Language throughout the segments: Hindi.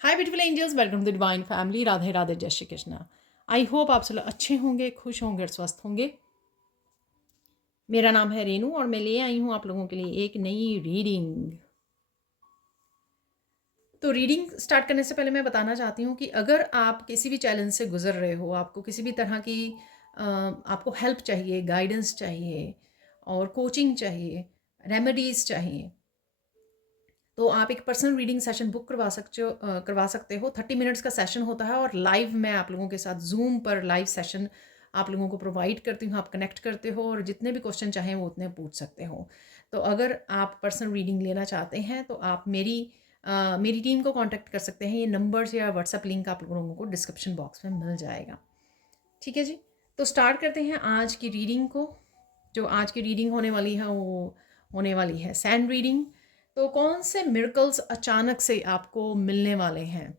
Hi beautiful angels, welcome to divine family. Radhe Radhe, जय श्री कृष्णा। आई होप आप सब लोग अच्छे होंगे, खुश होंगे और स्वस्थ होंगे। मेरा नाम है रेनू और मैं ले आई हूँ आप लोगों के लिए एक नई रीडिंग। तो रीडिंग स्टार्ट करने से पहले मैं बताना चाहती हूँ कि अगर आप किसी भी चैलेंज से गुजर रहे हो, आपको किसी भी तरह की आपको हेल्प चाहिए, गाइडेंस चाहिए और कोचिंग चाहिए, रेमेडीज़ चाहिए, तो आप एक पर्सनल रीडिंग सेशन बुक करवा सकते हो। 30 मिनट्स का सेशन होता है और लाइव मैं आप लोगों के साथ जूम पर लाइव सेशन आप लोगों को प्रोवाइड करती हूँ। आप कनेक्ट करते हो और जितने भी क्वेश्चन चाहें वो उतने पूछ सकते हो। तो अगर आप पर्सनल रीडिंग लेना चाहते हैं तो आप मेरी टीम को कांटेक्ट कर सकते हैं। ये नंबर्स या व्हाट्सएप लिंक आप लोगों को डिस्क्रिप्शन बॉक्स में मिल जाएगा। ठीक है जी। तो स्टार्ट करते हैं आज की रीडिंग को। जो आज की रीडिंग होने वाली है वो होने वाली है सैंड रीडिंग। तो कौन से मिरेकल्स अचानक से आपको मिलने वाले हैं?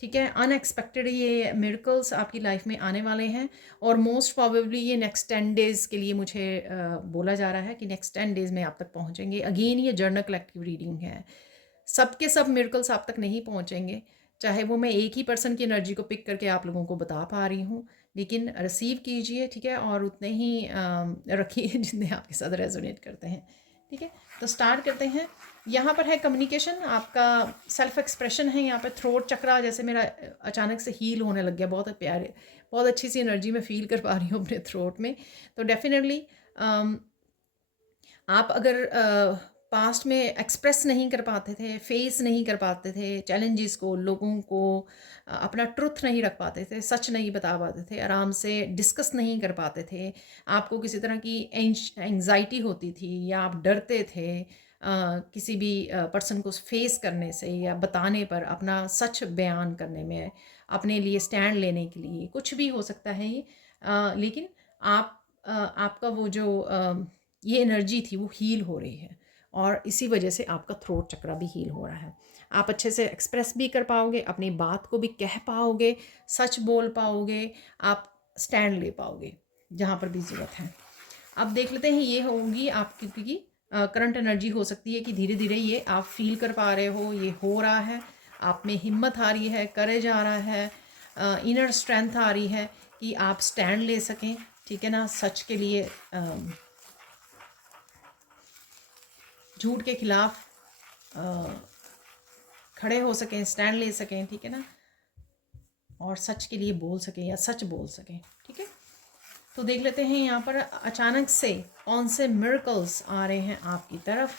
ठीक है, अनएक्सपेक्टेड ये मिरेकल्स आपकी लाइफ में आने वाले हैं और मोस्ट प्रोबेबली ये नेक्स्ट 10 डेज़ के लिए मुझे बोला जा रहा है कि नेक्स्ट 10 डेज़ में आप तक पहुंचेंगे। अगेन ये जर्नल कलेक्टिव रीडिंग है। सबके सब मिरेकल्स आप तक नहीं पहुंचेंगे, चाहे वो मैं एक ही पर्सन की एनर्जी को पिक करके आप लोगों को बता पा रही हूँ, लेकिन रिसीव कीजिए, ठीक है, और उतने ही रखिए जितने आपके साथ रेजोनेट करते हैं। ठीक है, तो स्टार्ट करते हैं। यहाँ पर है कम्युनिकेशन, आपका सेल्फ एक्सप्रेशन है। यहाँ पे थ्रोट चक्रा जैसे मेरा अचानक से हील होने लग गया। बहुत प्यारे, बहुत अच्छी सी एनर्जी में फील कर पा रही हूँ अपने थ्रोट में। तो डेफिनेटली आप अगर पास्ट में एक्सप्रेस नहीं कर पाते थे, फेस नहीं कर पाते थे चैलेंजेस को, लोगों को अपना ट्रुथ नहीं रख पाते थे, सच नहीं बता पाते थे, आराम से डिस्कस नहीं कर पाते थे, आपको किसी तरह की एंजाइटी होती थी या आप डरते थे किसी भी पर्सन को फेस करने से या बताने पर, अपना सच बयान करने में, अपने लिए स्टैंड लेने के लिए, कुछ भी हो सकता है ये। लेकिन आपका वो जो ये एनर्जी थी वो हील हो रही है और इसी वजह से आपका थ्रोट चक्रा भी हील हो रहा है। आप अच्छे से एक्सप्रेस भी कर पाओगे, अपनी बात को भी कह पाओगे, सच बोल पाओगे, आप स्टैंड ले पाओगे जहाँ पर भी ज़रूरत है। अब देख लेते हैं, ये होगी आपकी क्योंकि करंट एनर्जी हो सकती है कि धीरे धीरे ये आप फील कर पा रहे हो, ये हो रहा है, आप में हिम्मत आ रही है, करेज आ रहा है, इनर स्ट्रेंथ आ रही है कि आप स्टैंड ले सकें, ठीक है ना, सच के लिए, झूठ के खिलाफ खड़े हो सकें, स्टैंड ले सकें, ठीक है ना, और सच के लिए बोल सकें या सच बोल सकें। ठीक है, तो देख लेते हैं यहाँ पर अचानक से कौन से मिरेकल्स आ रहे हैं आपकी तरफ।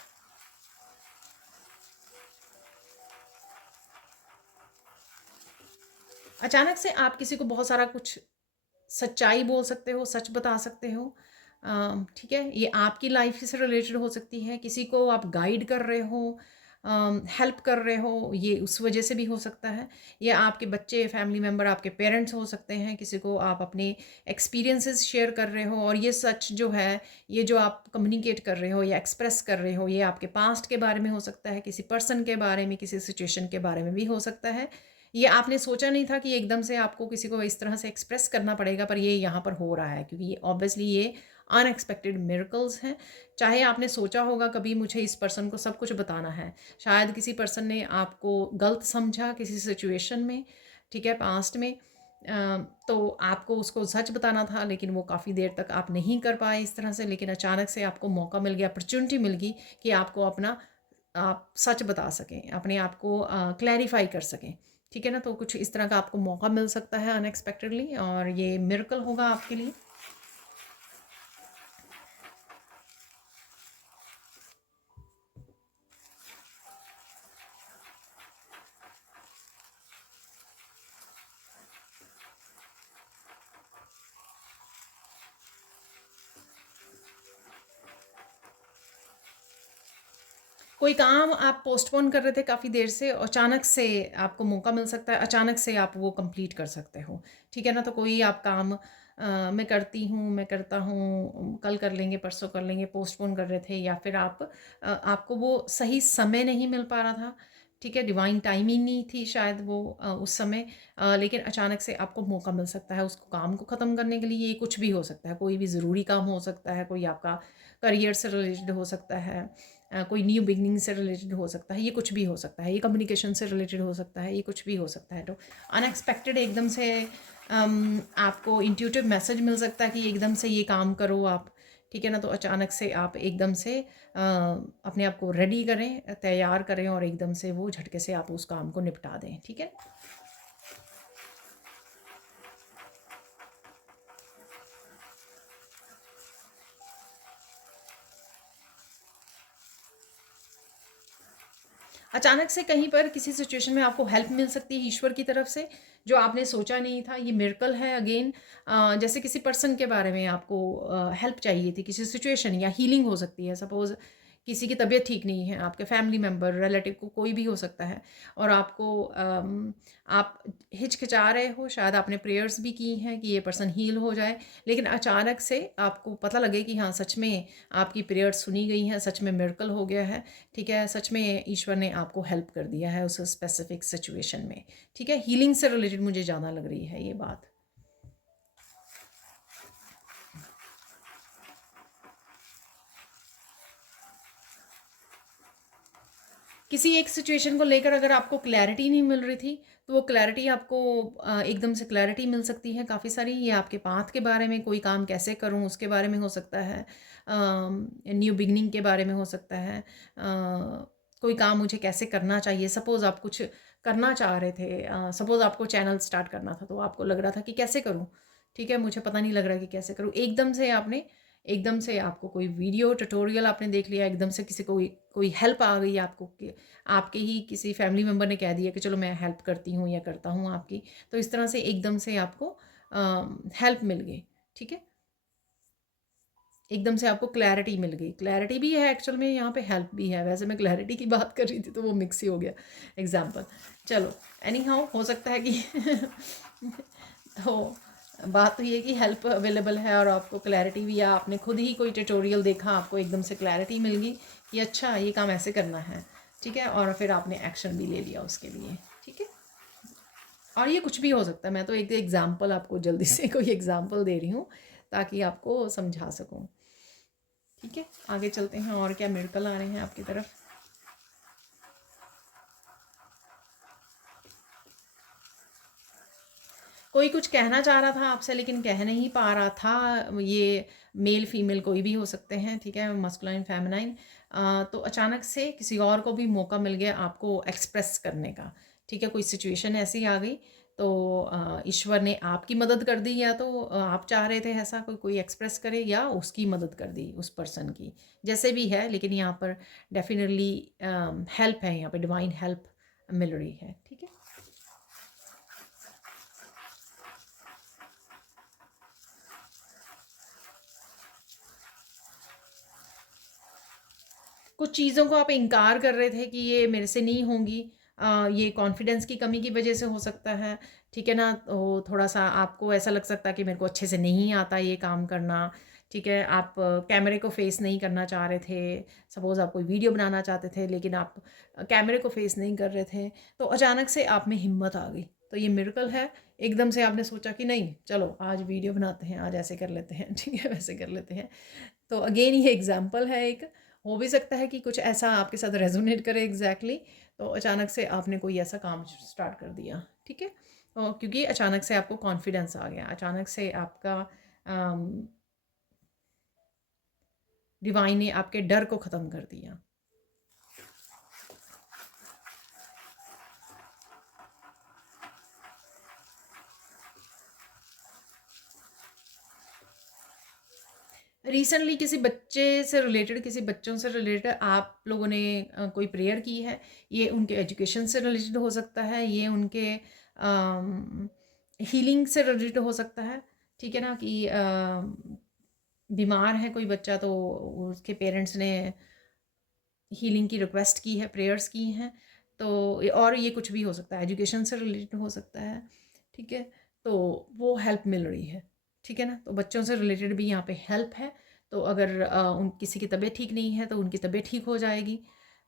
अचानक से आप किसी को बहुत सारा कुछ सच्चाई बोल सकते हो, सच बता सकते हो। ठीक है, ये आपकी लाइफ से रिलेटेड हो सकती है, किसी को आप गाइड कर रहे हो, हेल्प कर रहे हो, ये उस वजह से भी हो सकता है। या आपके बच्चे, फैमिली मेम्बर, आपके पेरेंट्स हो सकते हैं, किसी को आप अपने एक्सपीरियंसेस शेयर कर रहे हो और ये सच जो है, ये जो आप कम्युनिकेट कर रहे हो या एक्सप्रेस कर रहे हो, ये आपके पास्ट के बारे में हो सकता है, किसी पर्सन के बारे में, किसी सिचुएशन के बारे में भी हो सकता है। ये आपने सोचा नहीं था कि एकदम से आपको किसी को इस तरह से एक्सप्रेस करना पड़ेगा, पर ये यहाँ पर हो रहा है क्योंकि ये ऑब्वियसली ये अनएक्सपेक्टेड मिरेकल्स हैं। चाहे आपने सोचा होगा कभी मुझे इस पर्सन को सब कुछ बताना है, शायद किसी पर्सन ने आपको गलत समझा किसी सिचुएशन में, ठीक है, पास्ट में, तो आपको उसको सच बताना था, लेकिन वो काफ़ी देर तक आप नहीं कर पाए इस तरह से। लेकिन अचानक से आपको मौका मिल गया, अपॉर्चुनिटी मिल गई कि आपको अपना आप सच बता सकें, अपने आप को क्लैरिफाई कर सकें। ठीक है ना, तो कुछ इस तरह का आपको मौका मिल सकता है अनएक्सपेक्टेडली और ये मिरेकल होगा आपके लिए। कोई काम आप पोस्टपोन कर रहे थे काफ़ी देर से, अचानक से आपको मौका मिल सकता है, अचानक से आप वो कंप्लीट कर सकते हो। ठीक है ना, तो कोई आप काम मैं करती हूँ, मैं करता हूँ, कल कर लेंगे, परसों कर लेंगे, पोस्टपोन कर रहे थे, या फिर आपको वो सही समय नहीं मिल पा रहा था, ठीक है, डिवाइन टाइमिंग नहीं थी शायद वो उस समय, लेकिन अचानक से आपको मौका मिल सकता है उसको काम को ख़त्म करने के लिए। ये कुछ भी हो सकता है, कोई भी ज़रूरी काम हो सकता है, कोई आपका करियर से रिलेटेड हो सकता है, कोई न्यू बिगनिंग से रिलेटेड हो सकता है, ये कुछ भी हो सकता है, ये कम्युनिकेशन से रिलेटेड हो सकता है, ये कुछ भी हो सकता है। तो अनएक्सपेक्टेड एकदम से आपको इंट्यूटिव मैसेज मिल सकता है कि एकदम से ये काम करो आप, ठीक है ना। तो अचानक से आप एकदम से अपने आप को रेडी करें, तैयार करें और एकदम से वो झटके से आप उस काम को निपटा दें, ठीक है। अचानक से कहीं पर किसी सिचुएशन में आपको हेल्प मिल सकती है ईश्वर की तरफ से, जो आपने सोचा नहीं था। ये मिरेकल है अगेन। जैसे किसी पर्सन के बारे में आपको हेल्प चाहिए थी, किसी सिचुएशन या हीलिंग हो सकती है। सपोज़ किसी की तबीयत ठीक नहीं है, आपके फैमिली मेम्बर, रिलेटिव को कोई भी हो सकता है, और आपको आप हिचकिचा रहे हो, शायद आपने प्रेयर्स भी की हैं कि ये पर्सन हील हो जाए, लेकिन अचानक से आपको पता लगे कि हाँ, सच में आपकी प्रेयर्स सुनी गई हैं, सच में मिरेकल हो गया है, ठीक है। सच में ईश्वर ने आपको हेल्प कर दिया है उस स्पेसिफिक सिचुएशन में, ठीक है। हीलिंग से रिलेटेड मुझे ज़्यादा लग रही है ये बात। किसी एक सिचुएशन को लेकर अगर आपको क्लैरिटी नहीं मिल रही थी, तो वो क्लैरिटी आपको एकदम से क्लैरिटी मिल सकती है काफ़ी सारी। ये आपके पाथ के बारे में, कोई काम कैसे करूँ उसके बारे में हो सकता है, न्यू बिगनिंग के बारे में हो सकता है, कोई काम मुझे कैसे करना चाहिए। सपोज़ आप कुछ करना चाह रहे थे, सपोज़ आपको चैनल स्टार्ट करना था, तो आपको लग रहा था कि कैसे करूँ, ठीक है, मुझे पता नहीं लग रहा कि कैसे करूँ। एकदम से आपको कोई वीडियो ट्यूटोरियल आपने देख लिया, एकदम से किसी कोई हेल्प आ गई आपको कि आपके ही किसी फैमिली मेम्बर ने कह दिया कि चलो मैं हेल्प करती हूँ या करता हूँ आपकी। तो इस तरह से एकदम से आपको हेल्प मिल गई, ठीक है। एकदम से आपको क्लैरिटी मिल गई। क्लैरिटी भी है एक्चुअल में, यहाँ पे हेल्प भी है। वैसे मैं क्लैरिटी की बात कर रही थी तो वो मिक्स ही हो गया एग्जाम्पल। चलो, एनी हाउ हो सकता है कि तो बात तो ये है कि हेल्प अवेलेबल है और आपको क्लैरिटी भी, या आपने खुद ही कोई ट्यूटोरियल देखा, आपको एकदम से क्लैरिटी मिल गई कि अच्छा ये काम ऐसे करना है, ठीक है, और फिर आपने एक्शन भी ले लिया उसके लिए, ठीक है। और ये कुछ भी हो सकता है। मैं तो एक एग्जांपल आपको जल्दी से कोई एग्जांपल दे रही हूँ ताकि आपको समझा सकूँ, ठीक है। आगे चलते हैं, और क्या मिरेकल आ रहे हैं आपकी तरफ। कोई कुछ कहना चाह रहा था आपसे लेकिन कह नहीं पा रहा था। ये मेल फीमेल कोई भी हो सकते हैं, ठीक है, मस्कुलाइन फेमिनाइन। तो अचानक से किसी और को भी मौका मिल गया आपको एक्सप्रेस करने का, ठीक है। कोई सिचुएशन ऐसी आ गई तो ईश्वर ने आपकी मदद कर दी, या तो आप चाह रहे थे ऐसा कोई एक्सप्रेस करे, या उसकी मदद कर दी उस पर्सन की, जैसे भी है। लेकिन यहाँ पर डेफिनेटली हेल्प है, यहाँ पे डिवाइन हेल्प मिल रही है, ठीक है। कुछ चीज़ों को आप इनकार कर रहे थे कि ये मेरे से नहीं होंगी, ये कॉन्फिडेंस की कमी की वजह से हो सकता है, ठीक है ना। तो थोड़ा सा आपको ऐसा लग सकता है कि मेरे को अच्छे से नहीं आता ये काम करना, ठीक है। आप कैमरे को फेस नहीं करना चाह रहे थे। सपोज़ आप कोई वीडियो बनाना चाहते थे लेकिन आप कैमरे को फेस नहीं कर रहे थे, तो अचानक से आप में हिम्मत आ गई। तो ये मिरेकल है। एकदम से आपने सोचा कि नहीं, चलो आज वीडियो बनाते हैं, आज ऐसे कर लेते हैं, ठीक है, वैसे कर लेते हैं। तो अगेन ये एग्जाम्पल है एक। हो भी सकता है कि कुछ ऐसा आपके साथ रेजोनेट करे एग्जैक्टली तो अचानक से आपने कोई ऐसा काम स्टार्ट कर दिया, ठीक है। और क्योंकि अचानक से आपको कॉन्फिडेंस आ गया, अचानक से आपका डिवाइन ने आपके डर को ख़त्म कर दिया। रिसेंटली किसी बच्चे से रिलेटेड, किसी बच्चों से रिलेटेड आप लोगों ने कोई प्रेयर की है। ये उनके एजुकेशन से रिलेटेड हो सकता है, ये उनके हीलिंग से रिलेटेड हो सकता है, ठीक है ना। कि बीमार है कोई बच्चा तो उसके पेरेंट्स ने हीलिंग की रिक्वेस्ट की है, प्रेयर्स की हैं। तो और ये कुछ भी हो सकता है, एजुकेशन से रिलेटेड हो सकता है, ठीक है। तो वो हेल्प मिल रही है, ठीक है ना। तो बच्चों से रिलेटेड भी यहाँ पे हेल्प है। तो अगर उन किसी की तबीयत ठीक नहीं है तो उनकी तबीयत ठीक हो जाएगी।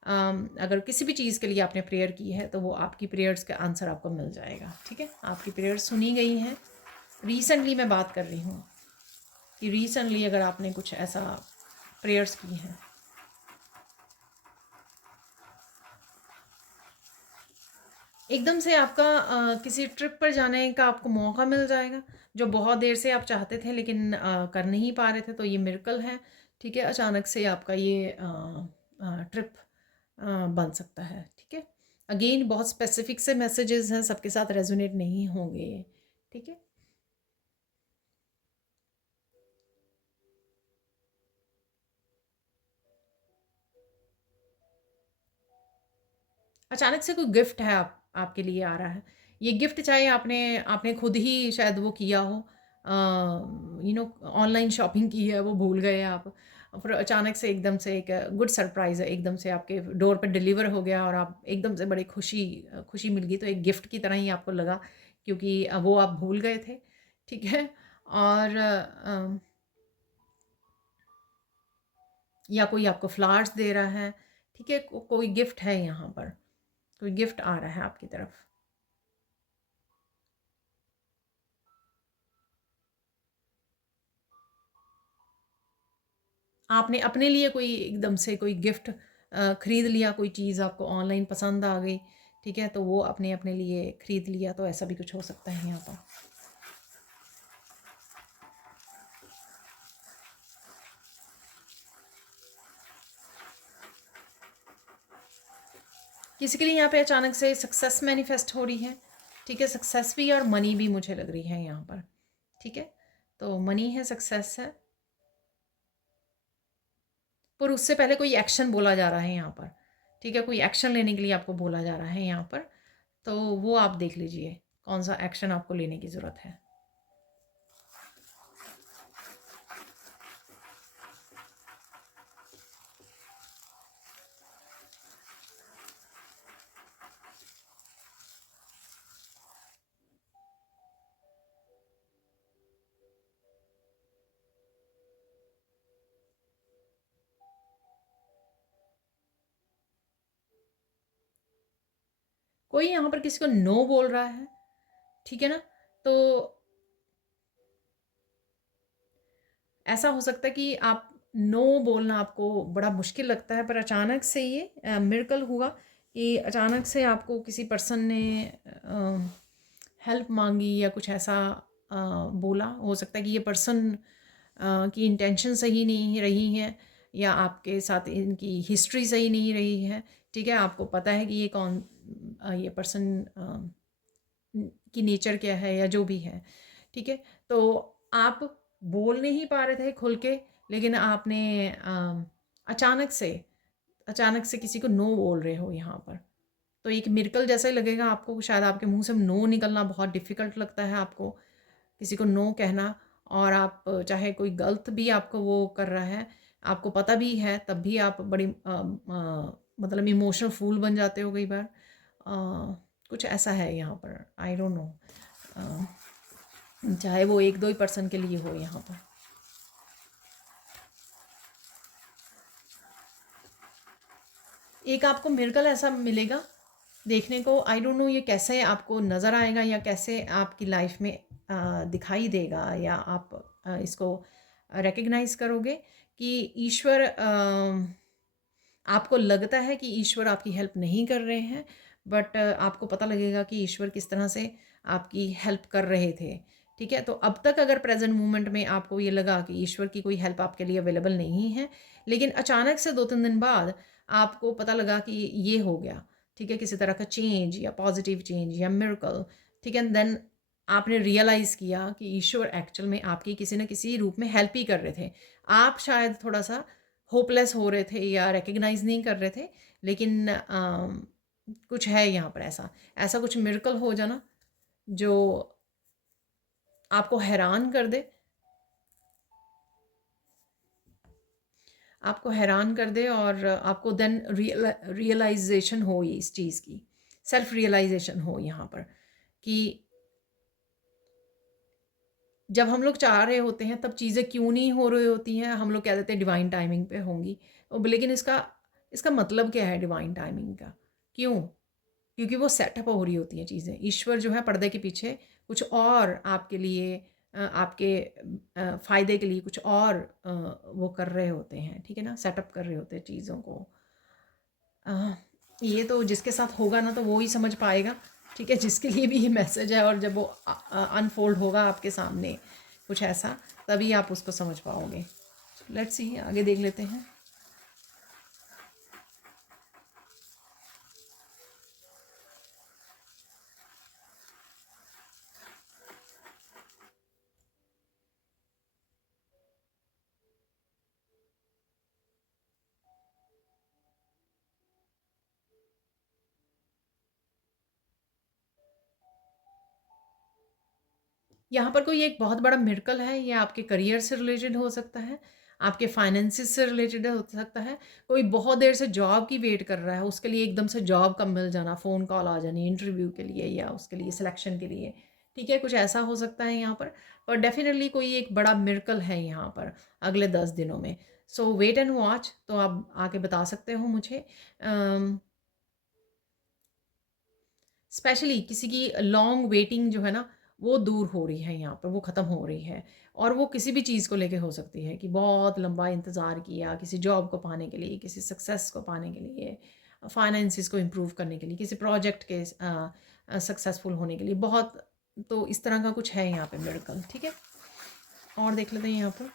अगर किसी भी चीज़ के लिए आपने प्रेयर की है तो वो आपकी प्रेयर्स का आंसर आपको मिल जाएगा, ठीक है। आपकी प्रेयर्स सुनी गई हैं। रिसेंटली मैं बात कर रही हूँ कि रिसेंटली अगर आपने कुछ ऐसा प्रेयर्स की हैं। एकदम से आपका किसी ट्रिप पर जाने का आपको मौका मिल जाएगा, जो बहुत देर से आप चाहते थे लेकिन कर नहीं पा रहे थे, तो ये मिरेकल है, ठीक है? अचानक से आपका ये ट्रिप बन सकता है, ठीक है? अगेन बहुत स्पेसिफिक से मैसेजेस हैं, सबके साथ रेजोनेट नहीं होंगे ये, ठीक है? अचानक से कोई गिफ्ट है आपके लिए आ रहा है। ये गिफ्ट चाहे आपने आपने खुद ही शायद वो किया हो, ऑनलाइन शॉपिंग की है, वो भूल गए आप। फिर अचानक से एकदम से एक गुड सरप्राइज़ है, एकदम से आपके डोर पे डिलीवर हो गया और आप एकदम से बड़ी खुशी मिल गई, तो एक गिफ्ट की तरह ही आपको लगा, क्योंकि वो आप भूल गए थे, ठीक है? और या कोई आपको फ्लावर्स दे रहा है, ठीक है? कोई गिफ्ट है यहाँ पर, कोई गिफ्ट आ रहा है आपकी तरफ। आपने अपने लिए कोई एकदम से कोई गिफ्ट खरीद लिया, कोई चीज़ आपको ऑनलाइन पसंद आ गई, ठीक है? तो वो आपने अपने लिए खरीद लिया, तो ऐसा भी कुछ हो सकता है यहाँ पर। किसी के लिए यहाँ पे अचानक से सक्सेस मैनिफेस्ट हो रही है, ठीक है? सक्सेस भी और मनी भी मुझे लग रही है यहाँ पर, ठीक है? तो मनी है, सक्सेस है, पर उससे पहले कोई एक्शन बोला जा रहा है यहाँ पर, ठीक है? कोई एक्शन लेने के लिए आपको बोला जा रहा है यहाँ पर, तो वो आप देख लीजिए, कौन-सा एक्शन आपको लेने की ज़रूरत है। कोई यहाँ पर किसी को नो बोल रहा है, ठीक है ना? तो ऐसा हो सकता है कि आप नो बोलना आपको बड़ा मुश्किल लगता है, पर अचानक से ये मिरेकल हुआ कि अचानक से आपको किसी पर्सन ने हेल्प मांगी या कुछ ऐसा बोला। हो सकता है कि ये पर्सन की इंटेंशन सही नहीं रही है, या आपके साथ इनकी हिस्ट्री सही नहीं रही है, ठीक है? आपको पता है कि ये पर्सन की नेचर क्या है या जो भी है, ठीक है? तो आप बोल नहीं पा रहे थे खुल के, लेकिन आपने अचानक से किसी को नो बोल रहे हो यहाँ पर। तो एक मिरेकल जैसा ही लगेगा आपको, शायद आपके मुँह से नो निकलना बहुत डिफ़िकल्ट लगता है आपको, किसी को नो कहना। और आप चाहे कोई गलत भी आपको वो कर रहा है, आपको पता भी है, तब भी आप बड़ी मतलब इमोशनल फूल बन जाते हो कई बार। कुछ ऐसा है यहाँ पर, आई डोंट नो, चाहे वो 1-2 ही पर्सन के लिए हो यहाँ पर। एक आपको मिरेकल ऐसा मिलेगा देखने को, आई डोंट नो ये कैसे आपको नज़र आएगा या कैसे आपकी लाइफ में दिखाई देगा, या आप इसको रिकग्नाइज़ करोगे कि ईश्वर, आपको लगता है कि ईश्वर आपकी हेल्प नहीं कर रहे हैं, बट आपको पता लगेगा कि ईश्वर किस तरह से आपकी हेल्प कर रहे थे, ठीक है? तो अब तक अगर प्रेजेंट मोमेंट में आपको ये लगा कि ईश्वर की कोई हेल्प आपके लिए अवेलेबल नहीं है, लेकिन अचानक से 2-3 दिन बाद आपको पता लगा कि ये हो गया, ठीक है? किसी तरह का चेंज या पॉजिटिव चेंज या मिरेकल, ठीक है? देन आपने रियलाइज़ किया कि ईश्वर एक्चुअल में आपकी किसी न किसी रूप में हेल्प ही कर रहे थे। आप शायद थोड़ा-सा होपलेस हो रहे थे या रिकग्नाइज़ नहीं कर रहे थे, लेकिन कुछ है यहाँ पर ऐसा, ऐसा कुछ मिरेकल हो जाना जो आपको हैरान कर दे, और आपको देन रियलाइजेशन हो ये इस चीज़ की, सेल्फ रियलाइजेशन हो यहाँ पर कि जब हम लोग चाह रहे होते हैं तब चीज़ें क्यों नहीं हो रही होती हैं, हम लोग कह देते हैं डिवाइन टाइमिंग पे होंगी, लेकिन इसका इसका मतलब क्या है डिवाइन टाइमिंग का? क्यों? क्योंकि वो सेटअप हो रही होती हैं चीज़ें। ईश्वर जो है पर्दे के पीछे कुछ और आपके लिए, आपके फ़ायदे के लिए कुछ और वो कर रहे होते हैं, ठीक है ना? सेटअप कर रहे होते हैं चीज़ों को। अ, ये तो जिसके साथ होगा ना तो वो ही समझ पाएगा। ठीक है, जिसके लिए भी ये मैसेज है, और जब वो अनफोल्ड होगा आपके सामने कुछ ऐसा, तभी आप उसको समझ पाओगे। लेट्स सी, आगे देख लेते हैं। यहाँ पर कोई एक बहुत बड़ा मिरेकल है, ये आपके करियर से रिलेटेड हो सकता है, आपके फाइनेंसिस से रिलेटेड हो सकता है। कोई बहुत देर से जॉब की वेट कर रहा है, उसके लिए एकदम से जॉब का मिल जाना, फ़ोन कॉल आ जानी इंटरव्यू के लिए या उसके लिए सिलेक्शन के लिए, ठीक है, कुछ ऐसा हो सकता है यहाँ पर डेफिनेटली कोई एक बड़ा मिरेकल है यहाँ पर अगले 10 दिनों में। सो वेट एंड वॉच, तो आप आके बता सकते हो मुझे। स्पेशली किसी की लॉन्ग वेटिंग जो है ना, वो दूर हो रही है यहाँ पर, वो ख़त्म हो रही है। और वो किसी भी चीज़ को लेके हो सकती है कि बहुत लंबा इंतज़ार किया किसी जॉब को पाने के लिए, किसी सक्सेस को पाने के लिए, फाइनेंसिस को इम्प्रूव करने के लिए, किसी प्रोजेक्ट के सक्सेसफुल होने के लिए, बहुत। तो इस तरह का कुछ है यहाँ पे मिरेकल, ठीक है। और देख लेते हैं यहाँ पर।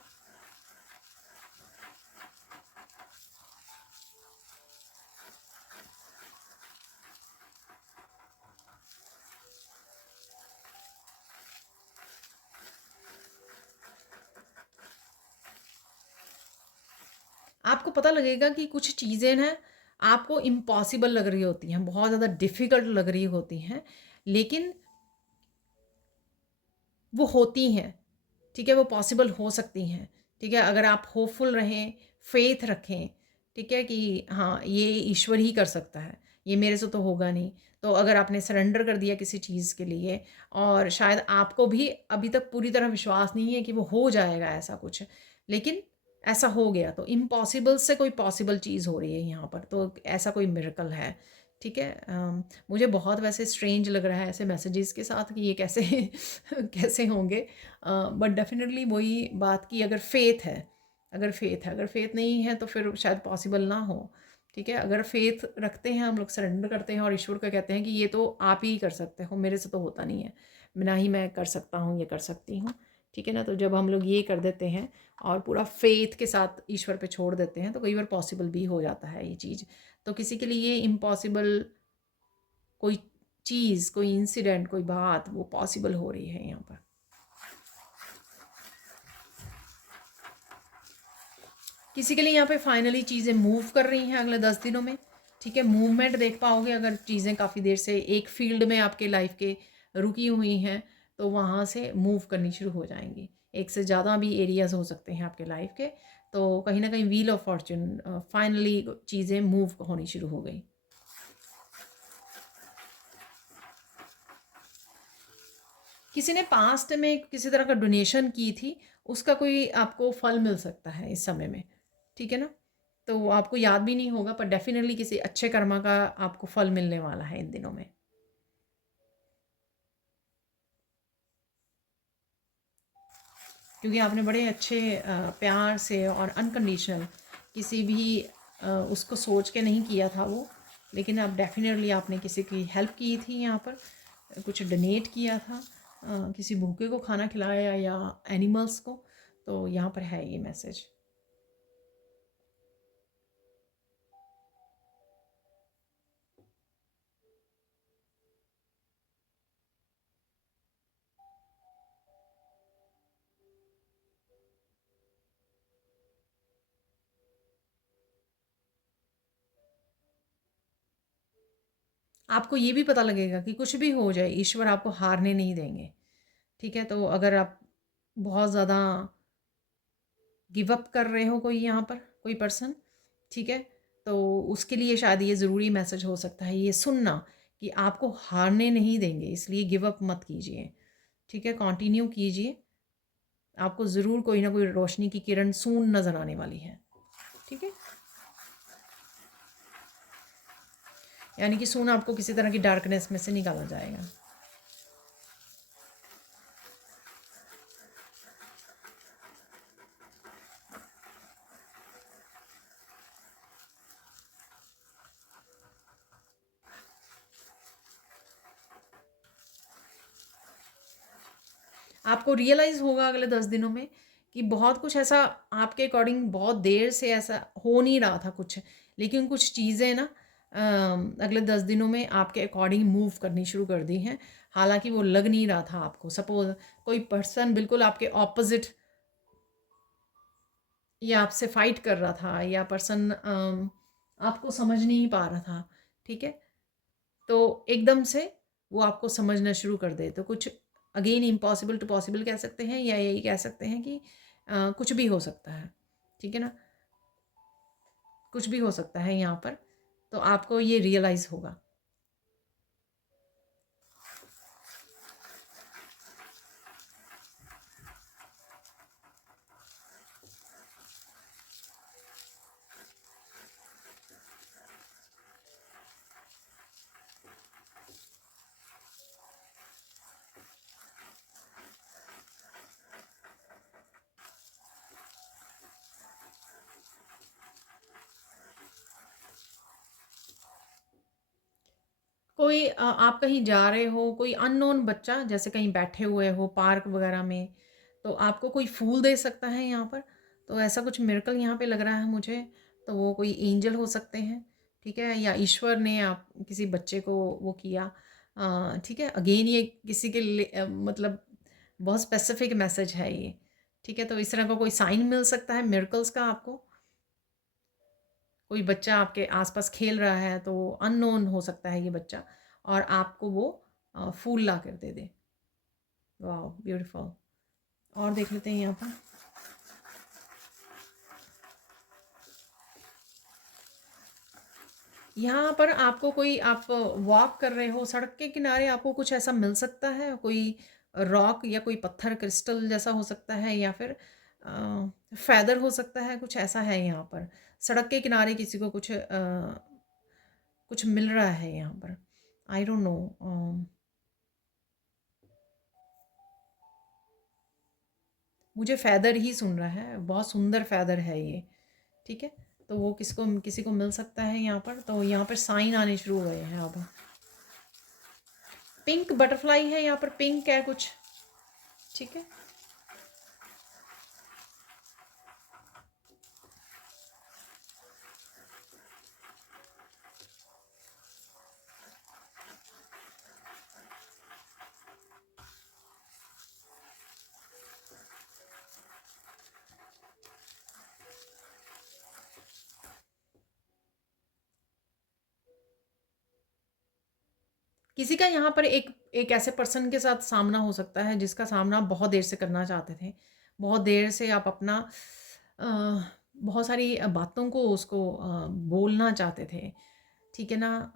आपको पता लगेगा कि कुछ चीज़ें ना आपको इम्पॉसिबल लग रही होती हैं, बहुत ज़्यादा डिफ़िकल्ट लग रही होती हैं, लेकिन वो होती हैं, ठीक है, वो पॉसिबल हो सकती हैं, ठीक है, अगर आप होपफुल रहें, फेथ रखें, ठीक है, कि हाँ, ये ईश्वर ही कर सकता है, ये मेरे से तो होगा नहीं। तो अगर आपने सरेंडर कर दिया किसी चीज़ के लिए, और शायद आपको भी अभी तक पूरी तरह विश्वास नहीं है कि वो हो जाएगा ऐसा कुछ, लेकिन ऐसा हो गया, तो इम्पॉसिबल से कोई पॉसिबल चीज़ हो रही है यहाँ पर, तो ऐसा कोई मिरेकल है, ठीक है। मुझे बहुत वैसे स्ट्रेंज लग रहा है ऐसे मैसेजेस के साथ कि ये कैसे कैसे होंगे, बट डेफिनेटली वही बात की, अगर फेथ है, अगर फेथ नहीं है तो फिर शायद पॉसिबल ना हो, ठीक है। अगर फेथ रखते हैं, हम लोग सरेंडर करते हैं और ईश्वर को कहते हैं कि ये तो आप ही कर सकते हो, मेरे से तो होता नहीं है, ना ही मैं कर सकता हूँ, ये कर सकती हूँ, ठीक है ना। तो जब हम लोग ये कर देते हैं और पूरा फेथ के साथ ईश्वर पे छोड़ देते हैं, तो कई बार पॉसिबल भी हो जाता है ये चीज़। तो किसी के लिए इम्पॉसिबल कोई चीज़, कोई इंसिडेंट, कोई बात वो पॉसिबल हो रही है यहाँ पर। किसी के लिए यहाँ पे फाइनली चीज़ें मूव कर रही हैं अगले 10 दिनों में, ठीक है। मूवमेंट देख पाओगे, अगर चीज़ें काफ़ी देर से एक फील्ड में आपके लाइफ के रुकी हुई हैं, तो वहाँ से मूव करनी शुरू हो जाएंगी। एक से ज़्यादा भी एरियाज़ हो सकते हैं आपके लाइफ के, तो कहीं ना कहीं व्हील ऑफ फॉर्चून फाइनली चीज़ें मूव होनी शुरू हो गई। किसी ने पास्ट में किसी तरह का डोनेशन की थी, उसका कोई आपको फल मिल सकता है इस समय में, ठीक है ना। तो वो आपको याद भी नहीं होगा, पर डेफिनेटली किसी अच्छे कर्मा का आपको फल मिलने वाला है इन दिनों में, क्योंकि आपने बड़े अच्छे प्यार से और अनकंडीशनल किसी भी उसको सोच के नहीं किया था वो, लेकिन अब डेफिनेटली आपने किसी की हेल्प की थी यहाँ पर, कुछ डोनेट किया था, किसी भूखे को खाना खिलाया या एनिमल्स को, तो यहाँ पर है ये मैसेज। आपको ये भी पता लगेगा कि कुछ भी हो जाए, ईश्वर आपको हारने नहीं देंगे, ठीक है। तो अगर आप बहुत ज़्यादा गिव अप कर रहे हो, कोई यहाँ पर कोई पर्सन, ठीक है, तो उसके लिए शायद ये ज़रूरी मैसेज हो सकता है ये सुनना कि आपको हारने नहीं देंगे, इसलिए गिव अप मत कीजिए, ठीक है, कंटिन्यू कीजिए। आपको ज़रूर कोई ना कोई रोशनी की किरण सून नज़र आने वाली है, ठीक है। यानी कि सून आपको किसी तरह की डार्कनेस में से निकाला जाएगा। आपको रियलाइज़ होगा अगले 10 दिनों में कि बहुत कुछ ऐसा आपके अकॉर्डिंग बहुत देर से ऐसा हो नहीं रहा था कुछ, लेकिन कुछ चीज़ें ना अगले 10 दिनों में आपके अकॉर्डिंग मूव करनी शुरू कर दी हैं। हालाँकि वो लग नहीं रहा था आपको। सपोज़ कोई पर्सन बिल्कुल आपके ऑपोज़िट या आपसे फ़ाइट कर रहा था, या पर्सन आपको समझ नहीं पा रहा था, ठीक है? तो एकदम से वो आपको समझना शुरू कर दे। तो कुछ अगेन इम्पॉसिबल टू पॉसिबल कह सकते हैं, या यही कह सकते हैं कि कुछ भी हो सकता है, ठीक है ना? कुछ भी हो सकता है यहाँ पर, तो आपको ये रियलाइज़ होगा। कोई आप कहीं जा रहे हो, कोई अननोन बच्चा जैसे कहीं बैठे हुए हो पार्क वगैरह में, तो आपको कोई फूल दे सकता है यहाँ पर। तो ऐसा कुछ मिरेकल यहाँ पे लग रहा है मुझे। तो वो कोई एंजल हो सकते हैं, ठीक है, या ईश्वर ने आप किसी बच्चे को वो किया, ठीक है। अगेन ये किसी के लिए मतलब बहुत स्पेसिफिक मैसेज है ये, ठीक है। तो इस तरह का कोई साइन मिल सकता है मिरेकल्स का आपको। कोई बच्चा आपके आसपास खेल रहा है, तो अननोन हो सकता है ये बच्चा, और आपको वो फूल ला कर दे दे। वाह, ब्यूटीफुल। और देख लेते हैं यहाँ पर। यहाँ पर आपको कोई, आप वॉक कर रहे हो सड़क के किनारे, आपको कुछ ऐसा मिल सकता है, कोई रॉक या कोई पत्थर क्रिस्टल जैसा हो सकता है, या फिर फैदर हो सकता है, कुछ ऐसा है यहाँ पर। सड़क के किनारे किसी को कुछ मिल रहा है यहाँ पर। I don't know. मुझे फ़ेदर ही सुन रहा है, बहुत सुंदर फ़ेदर है ये, ठीक है। तो वो किसी को मिल सकता है यहाँ पर। तो यहाँ पर साइन आने शुरू हुए हैं अब। पिंक बटरफ्लाई है यहाँ पर, पिंक है कुछ, ठीक है। किसी का यहाँ पर एक ऐसे पर्सन के साथ सामना हो सकता है जिसका सामना बहुत देर से करना चाहते थे। बहुत देर से आप अपना अ, बहुत सारी बातों को उसको बोलना चाहते थे, ठीक है ना।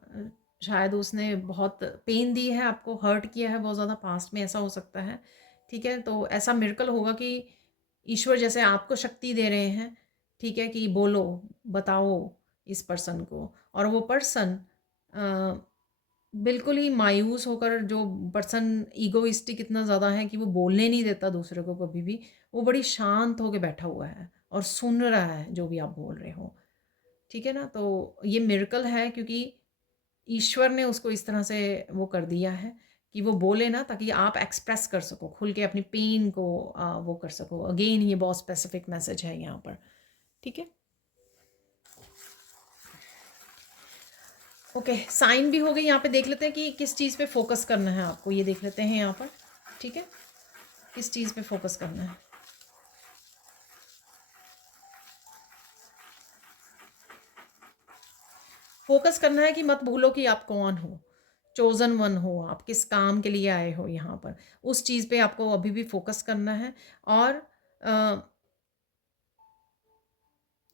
शायद उसने बहुत पेन दी है आपको, हर्ट किया है बहुत ज़्यादा, पास्ट में ऐसा हो सकता है, ठीक है। तो ऐसा मिरेकल होगा कि ईश्वर जैसे आपको शक्ति दे रहे हैं, ठीक है, कि बोलो, बताओ इस पर्सन को। और वो पर्सन बिल्कुल ही मायूस होकर, जो पर्सन ईगोइस्टिक इतना ज़्यादा है कि वो बोलने नहीं देता दूसरे को कभी भी, वो बड़ी शांत होके बैठा हुआ है और सुन रहा है जो भी आप बोल रहे हो, ठीक है ना। तो ये मिरेकल है, क्योंकि ईश्वर ने उसको इस तरह से वो कर दिया है कि वो बोले ना, ताकि आप एक्सप्रेस कर सको खुल के अपनी पेन को, वो कर सको। अगेन ये बहुत स्पेसिफिक मैसेज है यहाँ पर, ठीक है। ओके, साइन भी हो गई। यहाँ पे देख लेते हैं कि किस चीज़ पे फोकस करना है आपको, ये देख लेते हैं यहाँ पर, ठीक है। किस चीज़ पे फोकस करना है। फोकस करना है कि मत भूलो कि आप कौन हो, चोजन वन हो, आप किस काम के लिए आए हो यहाँ पर। उस चीज़ पे आपको अभी भी फोकस करना है, और अ,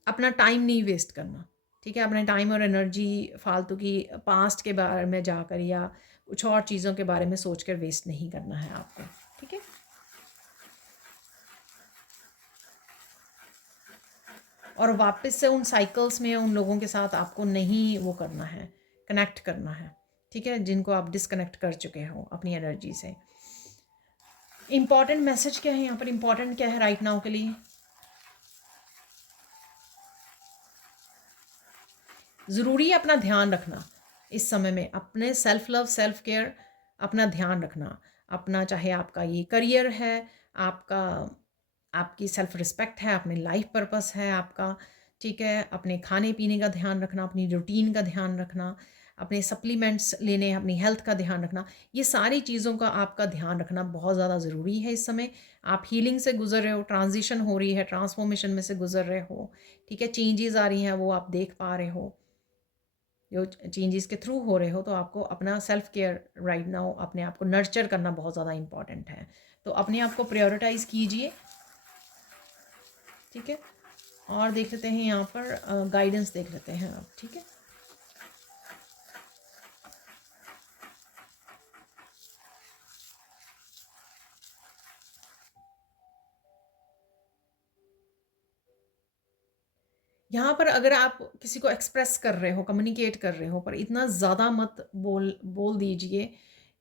अपना टाइम नहीं वेस्ट करना, ठीक है। अपने टाइम और एनर्जी फालतू की पास्ट के बारे में जाकर या कुछ और चीज़ों के बारे में सोचकर वेस्ट नहीं करना है आपको, ठीक है। और वापस से उन साइकिल्स में उन लोगों के साथ आपको नहीं वो करना है, कनेक्ट करना है, ठीक है, जिनको आप डिसकनेक्ट कर चुके हो अपनी एनर्जी से। इम्पॉर्टेंट मैसेज क्या है यहाँ पर, इम्पॉर्टेंट क्या है राइट नाउ के लिए। ज़रूरी है अपना ध्यान रखना इस समय में, अपने सेल्फ लव सेल्फ केयर, अपना ध्यान रखना। अपना, चाहे आपका ये करियर है, आपका आपकी सेल्फ रिस्पेक्ट है, अपने लाइफ पर्पस है आपका, ठीक है, अपने खाने पीने का ध्यान रखना, अपनी रूटीन का ध्यान रखना, अपने सप्लीमेंट्स लेने, अपनी हेल्थ का ध्यान रखना, ये सारी चीज़ों का आपका ध्यान रखना बहुत ज़्यादा ज़रूरी है इस समय। आप हीलिंग से गुजर रहे हो, ट्रांजिशन हो रही है, ट्रांसफॉर्मेशन में से गुजर रहे हो, ठीक है, चेंजेस आ रही हैं, वो आप देख पा रहे हो, जो चेंजेस के थ्रू हो रहे हो, तो आपको अपना सेल्फ केयर राइट नाउ, अपने आप को नर्चर करना बहुत ज़्यादा इंपॉर्टेंट है। तो अपने आप को प्रायोरिटाइज़ कीजिए, ठीक है। और देख लेते हैं यहाँ पर गाइडेंस देख लेते हैं आप, ठीक है। यहाँ पर अगर आप किसी को एक्सप्रेस कर रहे हो, कम्युनिकेट कर रहे हो, पर इतना ज़्यादा मत बोल बोल दीजिए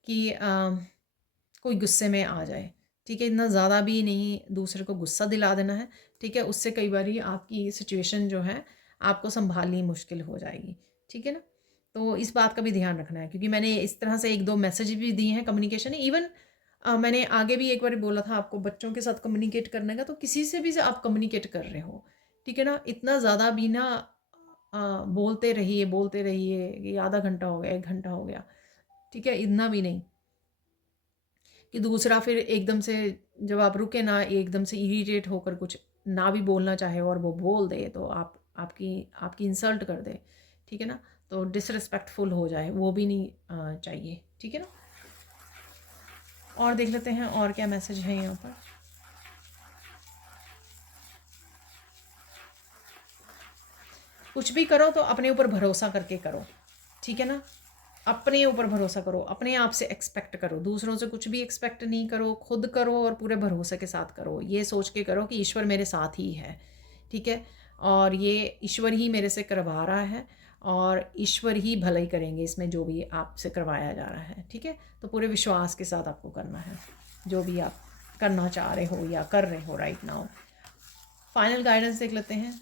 कि कोई गुस्से में आ जाए, ठीक है। इतना ज़्यादा भी नहीं दूसरे को गुस्सा दिला देना है, ठीक है। उससे कई बारी आपकी सिचुएशन जो है आपको संभालनी मुश्किल हो जाएगी, ठीक है ना। तो इस बात का भी ध्यान रखना है, क्योंकि मैंने इस तरह से 1-2 मैसेज भी दिए हैं कम्युनिकेशन, इवन मैंने आगे भी एक बार बोला था आपको बच्चों के साथ कम्युनिकेट करने का, तो किसी से भी आप कम्युनिकेट कर रहे हो, ठीक है ना, इतना ज़्यादा भी ना बोलते रहिए कि आधा घंटा हो गया, 1 घंटा हो गया, ठीक है, इतना भी नहीं कि दूसरा फिर एकदम से जब आप रुके ना, एकदम से इरिटेट होकर कुछ ना भी बोलना चाहे और वो बोल दे, तो आपकी आपकी इंसल्ट कर दे, ठीक है ना, तो डिसरिस्पेक्टफुल हो जाए, वो भी नहीं चाहिए, ठीक है ना। और देख लेते हैं और क्या मैसेज है यहाँ पर। कुछ भी करो तो अपने ऊपर भरोसा करके करो, ठीक है ना। अपने ऊपर भरोसा करो, अपने आप से एक्सपेक्ट करो, दूसरों से कुछ भी एक्सपेक्ट नहीं करो, खुद करो और पूरे भरोसे के साथ करो, ये सोच के करो कि ईश्वर मेरे साथ ही है, ठीक है, और ये ईश्वर ही मेरे से करवा रहा है और ईश्वर ही भलाई करेंगे इसमें जो भी आपसे करवाया जा रहा है, ठीक है। तो पूरे विश्वास के साथ आपको करना है जो भी आप करना चाह रहे हो या कर रहे हो राइट नाउ। फाइनल गाइडेंस देख लेते हैं।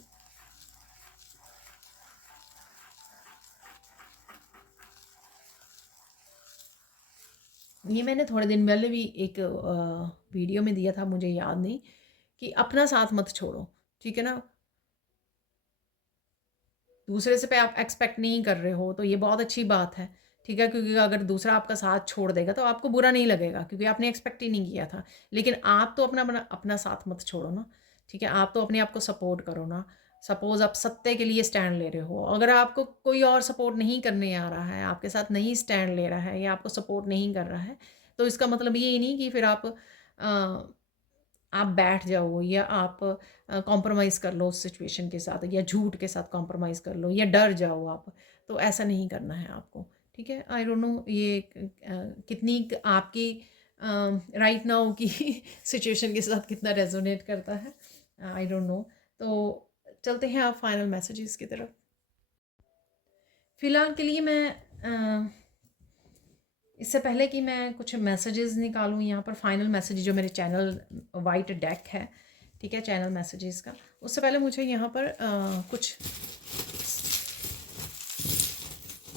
ये मैंने थोड़े दिन पहले भी एक वीडियो में दिया था, मुझे याद नहीं, कि अपना साथ मत छोड़ो, ठीक है ना। दूसरे से पे आप एक्सपेक्ट नहीं कर रहे हो तो ये बहुत अच्छी बात है, ठीक है, क्योंकि अगर दूसरा आपका साथ छोड़ देगा तो आपको बुरा नहीं लगेगा, क्योंकि आपने एक्सपेक्ट ही नहीं किया था। लेकिन आप तो अपना अपना अपना साथ मत छोड़ो ना, ठीक है, आप तो अपने आप को सपोर्ट करो ना। सपोज़ आप सत्य के लिए स्टैंड ले रहे हो, अगर आपको कोई और सपोर्ट नहीं करने आ रहा है, आपके साथ नहीं स्टैंड ले रहा है या आपको सपोर्ट नहीं कर रहा है, तो इसका मतलब ये नहीं कि फिर आप बैठ जाओ या आप कॉम्प्रोमाइज़ कर लो उस सिचुएशन के साथ, या झूठ के साथ कॉम्प्रोमाइज़ कर लो या डर जाओ आप, तो ऐसा नहीं करना है आपको, ठीक है। आई डोंट नो ये कितनी आपकी राइट नाउ की सिचुएशन के साथ कितना रेजोनेट करता है, आई डोंट नो। तो चलते हैं आप फाइनल मैसेजेस की तरफ। फ़िलहाल के लिए मैं इससे पहले कि मैं कुछ मैसेजेस निकालूँ यहाँ पर, फाइनल मैसेज जो मेरे चैनल वाइट डेक है, ठीक है, चैनल मैसेजेस का, उससे पहले मुझे यहाँ पर कुछ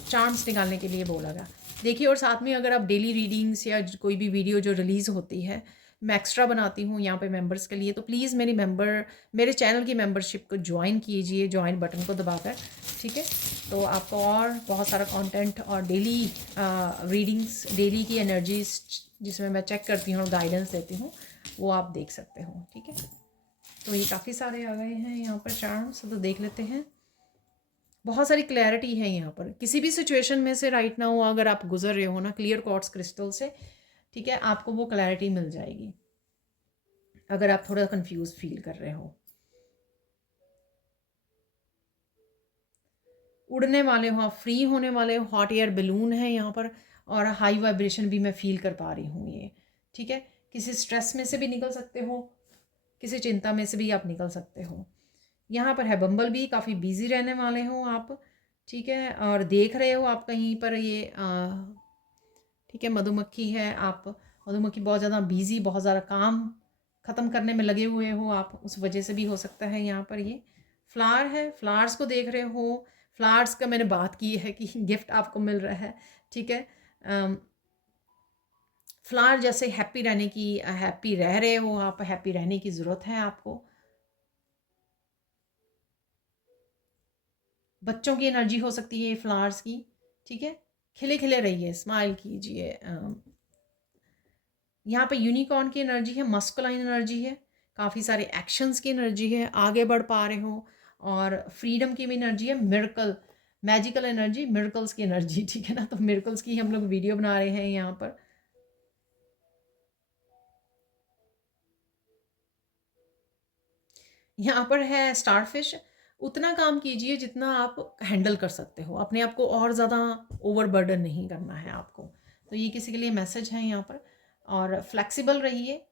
चार्म्स निकालने के लिए बोला गया। देखिए, और साथ में अगर आप डेली रीडिंग्स या कोई भी वीडियो जो रिलीज़ होती है, मैं एक्स्ट्रा बनाती हूँ यहाँ पे मेंबर्स के लिए, तो प्लीज़ मेरे चैनल की मेंबरशिप को ज्वाइन कीजिए, ज्वाइन बटन को दबाकर, ठीक है। तो आपको और बहुत सारा कंटेंट और डेली रीडिंग्स, डेली की एनर्जीज जिसमें मैं चेक करती हूँ और गाइडेंस देती हूँ, वो आप देख सकते हो, ठीक है। तो ये काफ़ी सारे आ गए हैं यहाँ पर चार्म्स, तो देख लेते हैं। बहुत सारी क्लैरिटी है यहाँ पर, किसी भी सिचुएशन में से राइट नाउ अगर आप गुजर रहे हो ना क्लियर क्वार्ट्ज क्रिस्टल से, ठीक है, आपको वो क्लैरिटी मिल जाएगी अगर आप थोड़ा कंफ्यूज फील कर रहे हो। उड़ने वाले हो आप, फ्री होने वाले हो, हॉट एयर बैलून है यहाँ पर, और हाई वाइब्रेशन भी मैं फील कर पा रही हूँ ये, ठीक है। किसी स्ट्रेस में से भी निकल सकते हो, किसी चिंता में से भी आप निकल सकते हो। यहाँ पर है बम्बल बी, काफ़ी बिजी रहने वाले हो आप, ठीक है, और देख रहे हो आप कहीं पर ये ठीक है, मधुमक्खी है आप, मधुमक्खी बहुत ज़्यादा बिजी, बहुत ज़्यादा काम ख़त्म करने में लगे हुए हो आप, उस वजह से भी हो सकता है। यहाँ पर ये फ्लावर है, फ्लावर्स को देख रहे हो, फ्लावर्स का मैंने बात की है कि गिफ्ट आपको मिल रहा है, ठीक है। फ्लावर जैसे हैप्पी रहने की, हैप्पी रह रहे हो आप, हैप्पी रहने की ज़रूरत है आपको। बच्चों की एनर्जी हो सकती है ये फ्लावर्स की, ठीक है। खिले खिले रहिए, स्माइल कीजिए। यहाँ पे यूनिकॉर्न की एनर्जी है, मस्कुलाइन एनर्जी है, काफ़ी सारे एक्शंस की एनर्जी है, आगे बढ़ पा रहे हो, और फ्रीडम की भी एनर्जी है, मिरेकल, मैजिकल एनर्जी, मिरेकल्स की एनर्जी, ठीक है ना। तो मिरेकल्स की हम लोग वीडियो बना रहे हैं यहाँ पर। यहाँ पर है स्टारफिश। उतना काम कीजिए जितना आप हैंडल कर सकते हो, अपने आप को और ज़्यादा ओवरबर्डन नहीं करना है आपको। तो ये किसी के लिए मैसेज है यहाँ पर। और फ्लेक्सिबल रहिए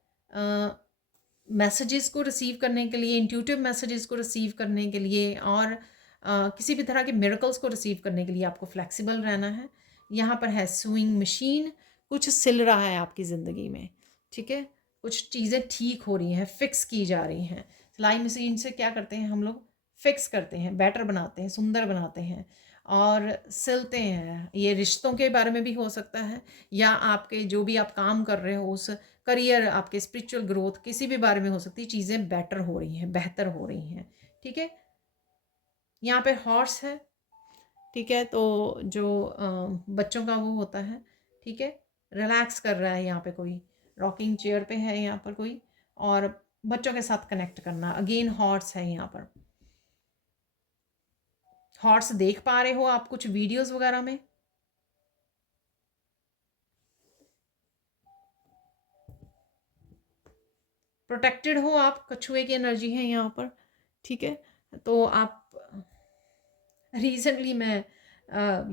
मैसेजेस को रिसीव करने के लिए, इंट्यूटिव मैसेजेस को रिसीव करने के लिए, और किसी भी तरह के मिरेकल्स को रिसीव करने के लिए आपको फ्लेक्सिबल रहना है। यहाँ पर है स्विंग मशीन, कुछ सिल रहा है आपकी ज़िंदगी में, ठीक है। कुछ चीज़ें ठीक हो रही हैं, फिक्स की जा रही हैं। सिलाई मशीन से क्या करते हैं हम लोग, फिक्स करते हैं, बेटर बनाते हैं, सुंदर बनाते हैं और सिलते हैं। ये रिश्तों के बारे में भी हो सकता है, या आपके जो भी आप काम कर रहे हो उस करियर, आपके स्पिरिचुअल ग्रोथ, किसी भी बारे में हो सकती है। चीज़ें बेटर हो रही हैं, बेहतर हो रही हैं, ठीक है। यहाँ पे हॉर्स है, ठीक है। तो जो बच्चों का वो होता है, ठीक है, रिलैक्स कर रहा है यहाँ पे कोई, रॉकिंग चेयर पे है यहाँ पर कोई, और बच्चों के साथ कनेक्ट करना, अगेन हॉर्स है यहाँ पर। हॉर्स देख पा रहे हो आप कुछ वीडियोस वगैरह में? प्रोटेक्टेड हो आप, कछुए की एनर्जी है यहाँ पर, ठीक है। तो आप, रिसेंटली मैं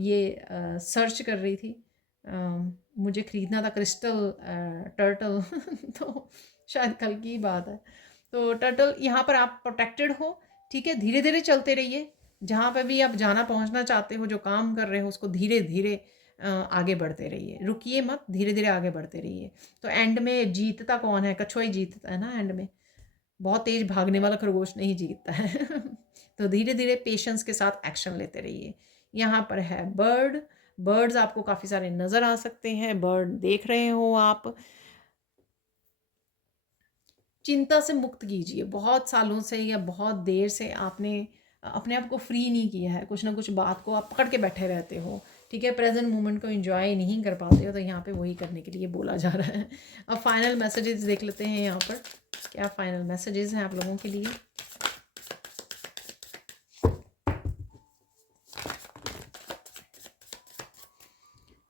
ये सर्च कर रही थी, मुझे ख़रीदना था क्रिस्टल टर्टल तो शायद कल की बात है। तो टर्टल यहाँ पर आप प्रोटेक्टेड हो, ठीक है। धीरे धीरे चलते रहिए, जहाँ पे भी आप जाना पहुँचना चाहते हो, जो काम कर रहे हो उसको धीरे धीरे आगे बढ़ते रहिए, रुकिए मत, धीरे धीरे आगे बढ़ते रहिए। तो एंड में जीतता कौन है? कछुआ ही जीतता है ना एंड में, बहुत तेज भागने वाला खरगोश नहीं जीतता है तो धीरे धीरे पेशेंस के साथ एक्शन लेते रहिए। यहाँ पर है बर्ड, बर्ड्स आपको काफ़ी सारे नज़र आ सकते हैं, बर्ड देख रहे हो आप। चिंता से मुक्त कीजिए, बहुत सालों से या बहुत देर से आपने अपने आप को फ्री नहीं किया है, कुछ ना कुछ बात को आप पकड़ के बैठे रहते हो, ठीक है। प्रेजेंट मोमेंट को एंजॉय नहीं कर पाते हो, तो यहाँ पे वही करने के लिए बोला जा रहा है। अब फाइनल मैसेजेस देख लेते हैं यहाँ पर, क्या फाइनल मैसेजेस हैं आप लोगों के लिए।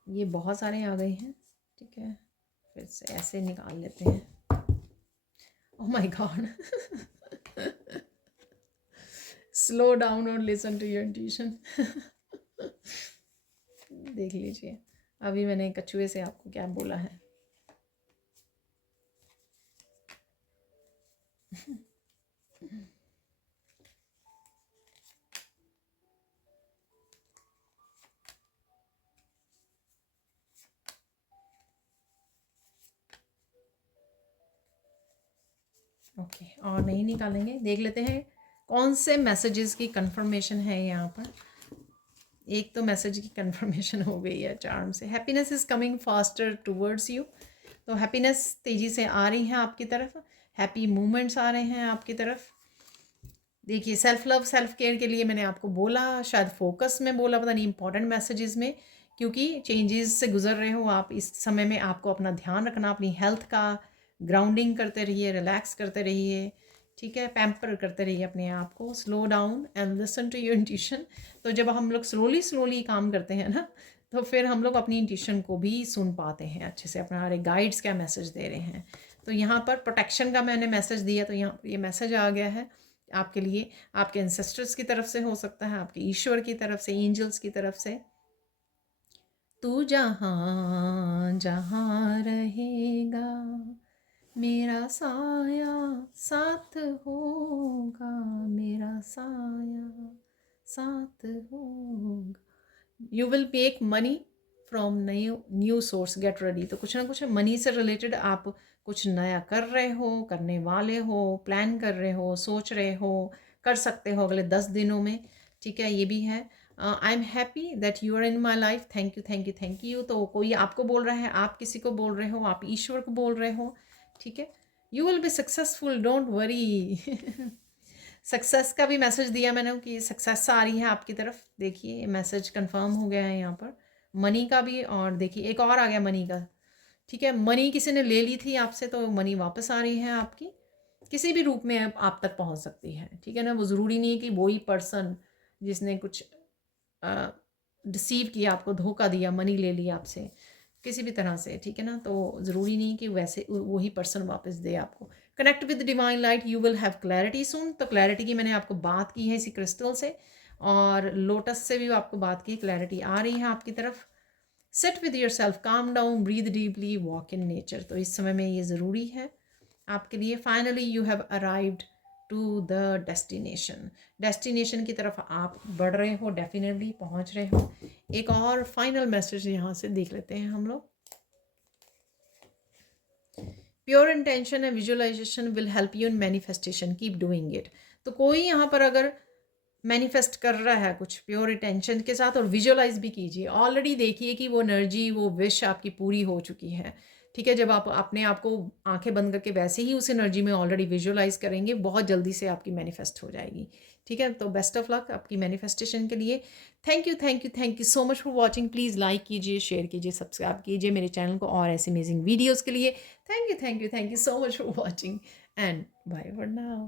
ये बहुत सारे आ गए हैं, ठीक है, फिर से ऐसे निकाल लेते हैं। Oh my God slow down और लिसन टू योर इंट्यूशन देख लीजिए, अभी मैंने कछुए से आपको क्या बोला है। ओके, और नहीं निकालेंगे, देख लेते हैं कौन से मैसेजेस की कंफर्मेशन है यहाँ पर। एक तो मैसेज की कंफर्मेशन हो गई है चार्म से, happiness is coming faster towards you. तो हैप्पीनेस तेज़ी से आ रही है आपकी तरफ, हैप्पी मूवमेंट्स आ रहे हैं आपकी तरफ। देखिए, सेल्फ लव सेल्फ केयर के लिए मैंने आपको बोला, शायद फोकस में बोला, पता नहीं, इंपॉर्टेंट मैसेजेस में, क्योंकि चेंजेस से गुजर रहे हो आप इस समय में, आपको अपना ध्यान रखना, अपनी हेल्थ का, ग्राउंडिंग करते रहिए, रिलैक्स करते रहिए, ठीक है, पैम्पर करते रहिए अपने आप को, slow down and listen to your intuition. तो जब हम लोग स्लोली स्लोली काम करते हैं ना, तो फिर हम लोग अपनी इंट्यूशन को भी सुन पाते हैं अच्छे से, अपना हमारे गाइड्स क्या मैसेज दे रहे हैं। तो यहाँ पर प्रोटेक्शन का मैंने मैसेज दिया, तो यहाँ पर ये मैसेज आ गया है आपके लिए, आपके एंसेस्टर्स की तरफ से हो सकता है, आपके ईश्वर की तरफ से, एंजल्स की तरफ से। तू जहाँ जहाँ रहेगा मेरा साया साथ होगा, मेरा साया साथ होगा। You will make money from new new source, get ready. तो कुछ ना कुछ मनी से रिलेटेड आप कुछ नया कर रहे हो, करने वाले हो, प्लान कर रहे हो, सोच रहे हो, कर सकते हो अगले 10 दिनों में, ठीक है, ये भी है। I am happy that you are in my life, thank you thank you thank you. तो कोई आपको बोल रहा है, आप किसी को बोल रहे हो, आप ईश्वर को बोल रहे हो, ठीक है। You will be successful, don't worry. Success का भी मैसेज दिया मैंने कि सक्सेस आ रही है आपकी तरफ। देखिए मैसेज कंफर्म हो गया है यहाँ पर। मनी का भी, और देखिए एक और आ गया मनी का, ठीक है। मनी किसी ने ले ली थी आपसे, तो मनी वापस आ रही है आपकी, किसी भी रूप में आप तक पहुँच सकती है, ठीक है ना। वो ज़रूरी नहीं है कि वही पर्सन जिसने कुछ डिसीव किया, आपको धोखा दिया, मनी ले लिया आपसे किसी भी तरह से, ठीक है ना। तो ज़रूरी नहीं कि वैसे वही पर्सन वापस दे आपको। Connect with divine light, you will have clarity soon. तो क्लैरिटी की मैंने आपको बात की है इसी क्रिस्टल से, और लोटस से भी आपको बात की, क्लैरिटी आ रही है आपकी तरफ। Sit with yourself, calm down, breathe deeply, walk in nature. तो इस समय में ये ज़रूरी है आपके लिए। Finally you have arrived to the destination. Destination की तरफ आप बढ़ रहे हो, डेफिनेटली पहुंच रहे हो। एक और फाइनल मैसेज यहाँ से देख लेते हैं हम लोग। Pure intention and visualisation will help you in manifestation, keep doing it. तो कोई यहाँ पर अगर मैनिफेस्ट कर रहा है कुछ प्योर इंटेंशन के साथ, और विजुअलाइज भी कीजिए, ऑलरेडी देखिए कि वो एनर्जी, वो विश आपकी पूरी हो चुकी है, ठीक है। जब आप अपने आप को आंखें बंद करके वैसे ही उस एनर्जी में ऑलरेडी विजुअलाइज करेंगे, बहुत जल्दी से आपकी मैनिफेस्ट हो जाएगी, ठीक है। तो बेस्ट ऑफ लक आपकी मैनिफेस्टेशन के लिए। Thank you thank you thank you so much for watching. Please like कीजिए, शेयर कीजिए, सब्सक्राइब कीजिए मेरे चैनल को और ऐसे अमेजिंग वीडियोज़ के लिए। Thank you thank you thank you so much for watching, and bye for now.